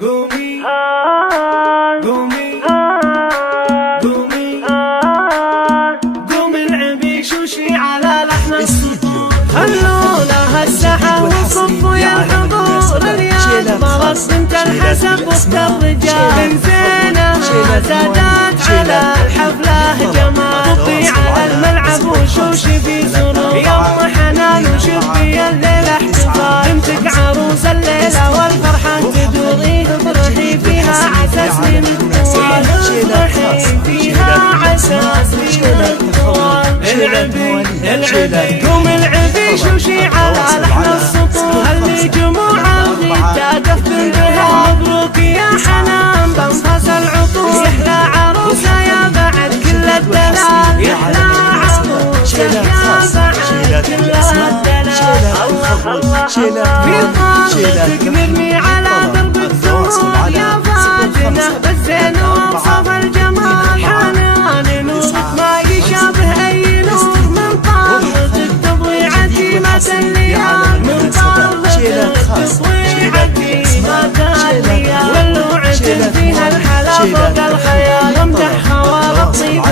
قومي قومي قومي قومي العبي شوشي على لحن السطور، خلوا لها السحة وصفوا يا الحضور. اليوم مرض بنت الحسن وسط الرجال، من زينها زادت على الحفلة جمال. طبي على الملعب وشوشي في سرور، يوم حنان وشبي الليلة احتفال. بنتك عروس الليلة والفرحة تدور، افرحي فيها عسى سنين طوال، افرحي فيها عسى سنين طوال. العبي العبي قومي العبي شوشي على لحن السطور، هل جموع الغيد تقف بها. مبروك يا حنان بانفاس العطور، يحلى عروسة يا بعد كل الدلال، يحلى عروسة يا بعد كل الدلال. الله الله في طاقتك نرمي على درب الزهور، يا فاتنة بالزين وصف الجمال. حنان نورك ما يشابه أي نور، من طاقتك تضوي عتيمة الليال، من طاقتك تضوي عتيمة الليال. ولوعة فيها الحلا فوق الخيال، امدحها والطيب